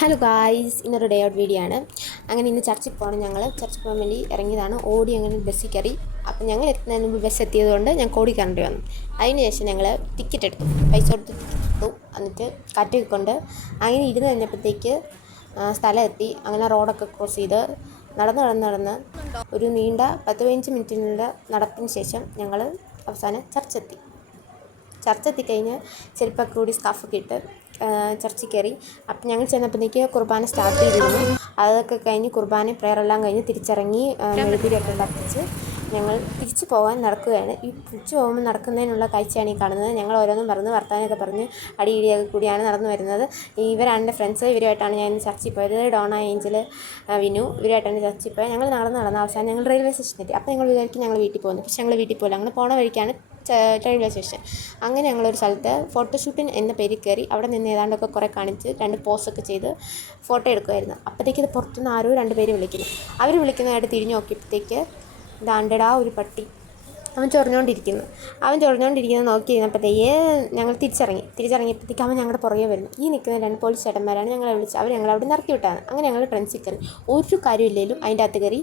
Hello guys, ഇന്നൊരു day out video ആണ്. അങ്ങനെ ഇന്ന് ചർച്ചിൽ പോകണം. ഞങ്ങൾ ചർച്ചിൽ പോകാൻ വേണ്ടി ഇറങ്ങിയതാണ്. ഓടി അങ്ങനെ ബസ്സിൽ കയറി. അപ്പം ഞങ്ങൾ എത്തുന്നതിന് മുമ്പ് ബസ് എത്തിയതുകൊണ്ട് ഞങ്ങൾക്ക് ഓടി കയറേണ്ടി വന്നു. അതിന് ശേഷം ഞങ്ങൾ ടിക്കറ്റ് എടുത്തു, പൈസ കൊടുത്ത് ടിക്കറ്റ് എടുത്തു. എന്നിട്ട് കാറ്റൊക്കെ കൊണ്ട് അങ്ങനെ ഇരുന്ന് കഴിഞ്ഞപ്പോഴത്തേക്ക് സ്ഥലം എത്തി. അങ്ങനെ റോഡൊക്കെ ക്രോസ് ചെയ്ത് നടന്ന് ഒരു നീണ്ട 10-15 മിനിറ്റിനുള്ള നടപ്പിന് ശേഷം ഞങ്ങൾ അവസാനം ചർച്ചെത്തിക്കഴിഞ്ഞ് ചെരുപ്പൊക്കെ കൂടി സ്കാർഫൊക്കെ ഇട്ട് ചർച്ചിൽ കയറി. അപ്പം ഞങ്ങൾ ചെന്നപ്പോഴത്തേക്ക് കുർബാന സ്റ്റാർട്ട് ചെയ്തിരുന്നു. അതൊക്കെ കഴിഞ്ഞ് കുർബാന പ്രെയറെല്ലാം കഴിഞ്ഞ് തിരിച്ചിറങ്ങി മെഴുകുതിരിയൊക്കെ കത്തിച്ച് ഞങ്ങൾ തിരിച്ചു പോകാൻ നടക്കുകയാണ്. ഈ തിരിച്ചു പോകുമ്പോൾ നടക്കുന്നതിനുള്ള കാഴ്ചയാണ് ഈ കാണുന്നത്. ഞങ്ങൾ ഓരോന്നും പറഞ്ഞ് വർത്താനമൊക്കെ പറഞ്ഞ് അടിയിടിയൊക്കെ കൂടിയാണ് നടന്നു വരുന്നത്. ഇവരാണ് എൻ്റെ ഫ്രണ്ട്സ്. ഇവരുമായിട്ടാണ് ഞാൻ ചർച്ചിൽ പോയത്. ഡോണ, ഏഞ്ചൽ, വിനു, ഇവരുമായിട്ടാണ് ചർച്ചിൽ പോയത്. ഞങ്ങൾ നടന്ന് അവസാനം ഞങ്ങൾ റെയിൽവേ സ്റ്റേഷനിലെത്തി. അപ്പോൾ ഞങ്ങൾ വിചാരിക്കും ഞങ്ങൾ വീട്ടിൽ പോകുന്നു. പക്ഷേ ഞങ്ങൾ വീട്ടിൽ പോകില്ല. അങ്ങനെ പോണ വഴിക്കാണ് റെയിൽവേ സ്റ്റേഷൻ. അങ്ങനെ ഞങ്ങളൊരു സ്ഥലത്ത് ഫോട്ടോഷൂട്ടിന് എന്ന പേരിൽ കയറി. അവിടെ നിന്ന് ഏതാണ്ടൊക്കെ കുറേ കാണിച്ച് 2 പോസൊക്കെ ചെയ്ത് ഫോട്ടോ എടുക്കുമായിരുന്നു. അപ്പോഴത്തേക്ക് ഇത് പുറത്തുനിന്ന് ആരോ 2 പേര് വിളിക്കുന്നു. അവർ വിളിക്കുന്നതായിട്ട് തിരിഞ്ഞു നോക്കിയപ്പോഴത്തേക്ക് ദാണ്ടടാ ഒരു പട്ടി അവൻ ചൊറിഞ്ഞുകൊണ്ടിരിക്കുന്നത് നോക്കി കഴിഞ്ഞപ്പോഴത്തേക്ക് ഞങ്ങൾ തിരിച്ചിറങ്ങിയപ്പോഴത്തേക്ക് അവൻ ഞങ്ങളുടെ പുറകെ വരുന്നു. ഈ നിൽക്കുന്ന 2 പോലീസ് ചേട്ടന്മാരാണ് ഞങ്ങളെ വിളിച്ച് അവർ ഞങ്ങളെ അവിടെ ഇറക്കി വിട്ടാണ്. അങ്ങനെ ഞങ്ങൾ ട്രെൻസിൽ കയറി. ഒരു കാര്യമില്ലെങ്കിലും അതിൻ്റെ അകത്ത് കയറി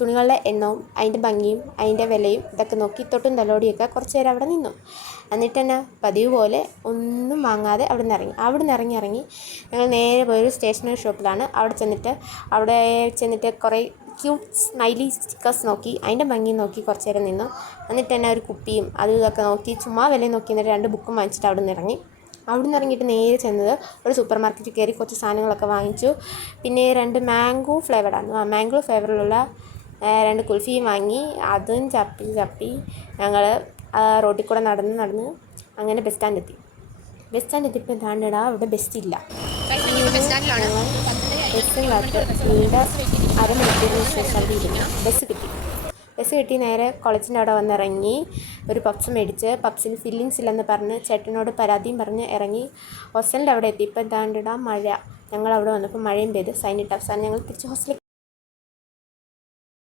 തുണികളുടെ എണ്ണവും അതിൻ്റെ ഭംഗിയും അതിൻ്റെ വിലയും ഇതൊക്കെ നോക്കി തൊട്ടും തലോടിയൊക്കെ കുറച്ച് നേരം അവിടെ നിന്നു. എന്നിട്ട് തന്നെ പതിവ് പോലെ ഒന്നും വാങ്ങാതെ അവിടെ നിന്ന് ഇറങ്ങി ഞങ്ങൾ നേരെ പോയൊരു സ്റ്റേഷനറി ഷോപ്പിലാണ്. അവിടെ ചെന്നിട്ട് കുറേ ക്യൂട്ട് സ്മൈലി സ്റ്റിക്കേഴ്സ് നോക്കി അതിൻ്റെ ഭംഗി നോക്കി കുറച്ച് നേരം നിന്നു. എന്നിട്ട് തന്നെ ഒരു കുപ്പിയും അതും ഇതൊക്കെ നോക്കി ചുമ്മാ വില നോക്കി എന്നിട്ട് 2 ബുക്കും വാങ്ങിച്ചിട്ട് അവിടെ നിന്ന് ഇറങ്ങിയിട്ട് നേരെ ചെന്നത് ഒരു സൂപ്പർ മാർക്കറ്റിൽ കയറി കുറച്ച് സാധനങ്ങളൊക്കെ വാങ്ങിച്ചു. പിന്നെ 2 മാംഗോ ഫ്ലേവറിലുള്ള 2 കുൽഫിയും വാങ്ങി. അതും ചപ്പി ഞങ്ങൾ റോഡിൽ കൂടെ നടന്ന് അങ്ങനെ ബസ് സ്റ്റാൻഡ് എത്തിയപ്പോൾ എന്താണ്ടിടാ അവിടെ ബസ്സില്ല. ഞങ്ങൾ ബസ്സിനകത്ത് വീട് അരമണിക്കൂറിന് ശേഷം അവിടെ ഇരുന്നു. ബസ് കിട്ടി നേരെ കോളേജിൻ്റെ അവിടെ വന്നിറങ്ങി. ഒരു പപ്സ് മേടിച്ച് പപ്സിന് ഫില്ലിങ്സ് ഇല്ലെന്ന് പറഞ്ഞ് ചേട്ടനോട് പരാതിയും പറഞ്ഞ് ഇറങ്ങി. ഹോസ്റ്റലിൻ്റെ അവിടെ എത്തി. ഇപ്പോൾ എന്താണ്ടിടാ മഴ. ഞങ്ങൾ അവിടെ വന്നപ്പോൾ മഴയും പെയ്ത് സൈനിട്ട് അവസാനം ഞങ്ങൾ തിരിച്ച് ഹോസ്റ്റലിൽ